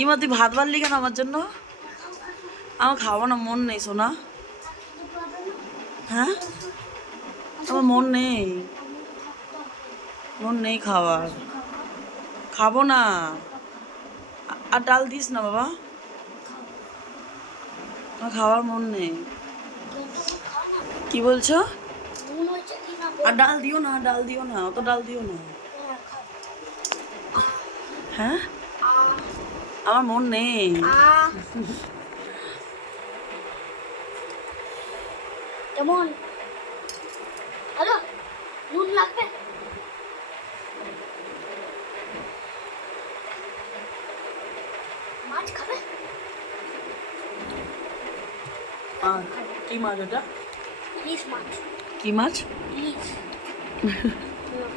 ইমা তুই ভাত বাড়লি কেন আমার জন্য? আমার খাবো না, মন নেই সোনা। হ্যাঁ, আমার মন নেই, মন নেই খাবার, খাবো না। আর ডাল দিস না বাবা, আমার খাওয়ার মন নেই। কি বলছো? আর ডাল দিও না, ডাল দিও না, অত ডাল দিও না। হ্যাঁ, আমার মন নেই। কেমন? হ্যালো, নুন লাগবে? মাছ খাবে? কি মাছ ওটা? ইলিশ মাছ। কি মাছ? ইলিশ।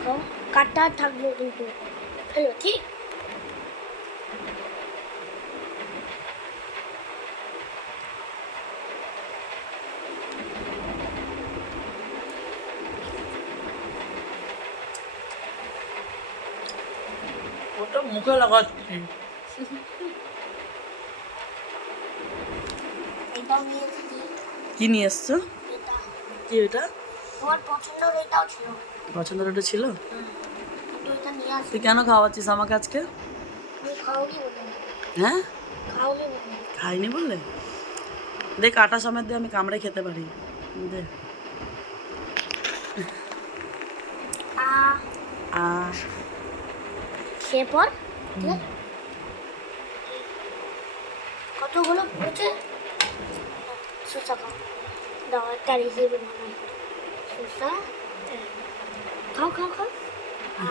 খাও, কাটা থাকবে কিন্তু ফেলো, ঠিক? ওটা মুখে লাগাচ্ছি। এটাও নিয়ে এসেছি। কি নিয়ে এসছো? এটা কি এটা? তোমার পছন্দের এটাও ছিল। পছন্দের ওটা ছিল? কিন্তু এটা নিয়ে আসি। তুই কেন খাওয়াচ্ছিস আমাকে আজকে? তুমি খাওনি বলে। হ্যাঁ, খাওনি বলে। খাইনি বললে? দে কাটা সমেত দিয়ে আমি কামড়ে খেতে পারি, দে। আ আ সে পর ঠিক আছে? কতগুলো পড়েছে? শসা খাও, দাও একটা রেসিপি বানাই। শসা খাও খাও খাও। আ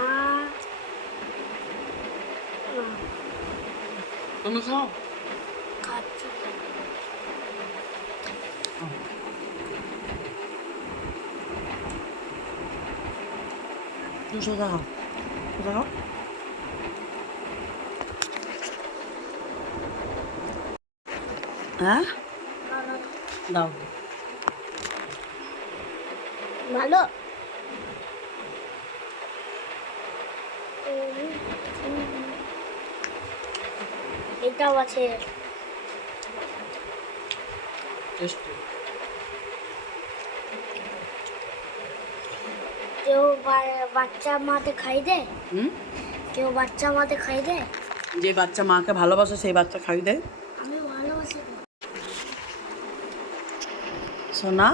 তুমি খাও। খাচ্ছি। তুমি সোজা খাও, সোজা খাও। হ্যাঁ, না, না, দাও। ভালো। এটাও আছে। টেস্টি। কেউ বাচ্চা মাতে খাই দেয়, হুম, কেউ বাচ্চা মাতে খাই দেয়। যে বাচ্চা মাকে ভালোবাসে সেই বাচ্চা খাই দেয়। আমি ভালোবাসি না। সোনা,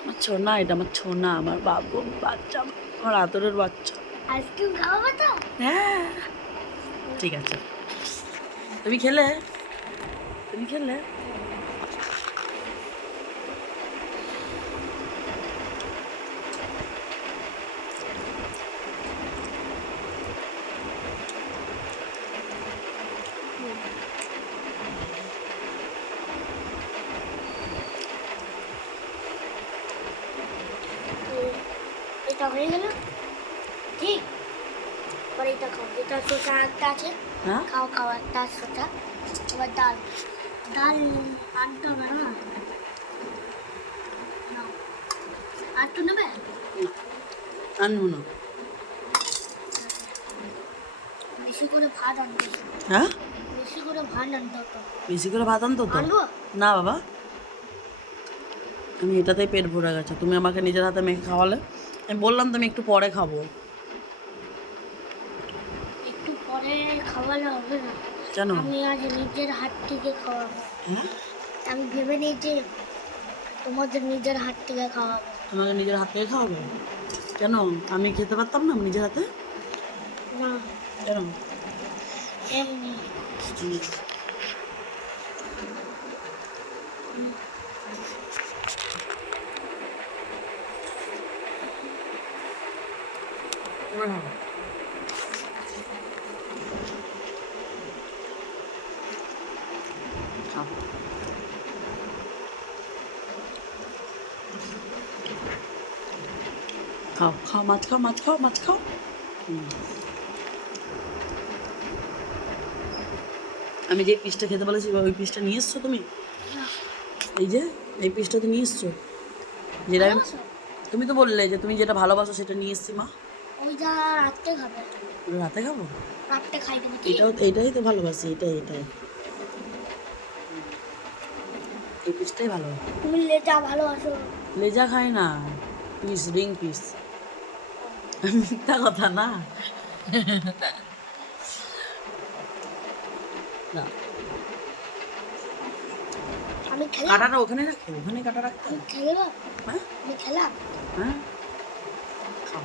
আমার ছোনা, এটা আমার ছোনা, আমার বাবু বাচ্চা, আমার আদরের বাচ্চা। আইসক্রিম খাওয়াবে তো? হ্যাঁ, ঠিক আছে। তুমি খেলে, তুমি খেলে। এটা হয়ে গেল, ঠিক? এবার এটা খাও, এটা শসা একটা আছে। হ্যাঁ, খাও খাও, একটা শসা। এবার ডাল, ডাল আনতে হবে না? নাও। আর তো নেবে? আনবো না। বেশি করে ভাত আনতে হবে। হ্যাঁ, বেশি করে ভাত আনতে হবে। বেশি করে ভাত আনতো তো? আনবো? না বাবা, আমি এটাতেই পেট ভরে গেছে। তুমি আমাকে নিজের হাতে মেখে খাওয়ালে, আমি বললাম তুমি একটু পরে খাবো। একটু পরে খাওয়ালে হবে না। কেন? আমি আজ নিজের হাত থেকে খাওয়াবো। হ্যাঁ, আমি ভেবে নিয়েছি তোমাদের নিজের হাত থেকে খাওয়াবো। তোমাকে নিজের হাত থেকে খাওয়াবে? কেন, আমি খেতে পারতাম না নিজের হাতে? না, কেন? এমনি। খাও। খাও খাও, মাছ খাও, মাছ খাও, মাছ খাও। আমি যে পিসটা খেতে বলেছি ওই পিসটা নিয়ে এসছো তুমি? না, এই যে এই পিসটা তো নিয়ে এসছো, যেটা ভালোবাসো? তুমি তো বললে যে তুমি যেটা ভালোবাসো সেটা নিয়ে এসছি মা। ওইটা রাত্রে খাবে। ওটা রাতে খাবো? কাটতে খাই দেবো ঠিক এটাই তো ভালোবাসি, এটাই এই পিসটাই ভালো। তুমি লেজা ভালোবাসো লেজা খাই না, পিস, রিং পিস। মিথ্যা কথা না। না, আমি খেলাম কাটাটা ওখানে রাখো, ওখানে কাটা রাখতে আমি হবে। খেলাম হ্যাঁ আমি খেলাম হ্যাঁ খাও।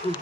হুম।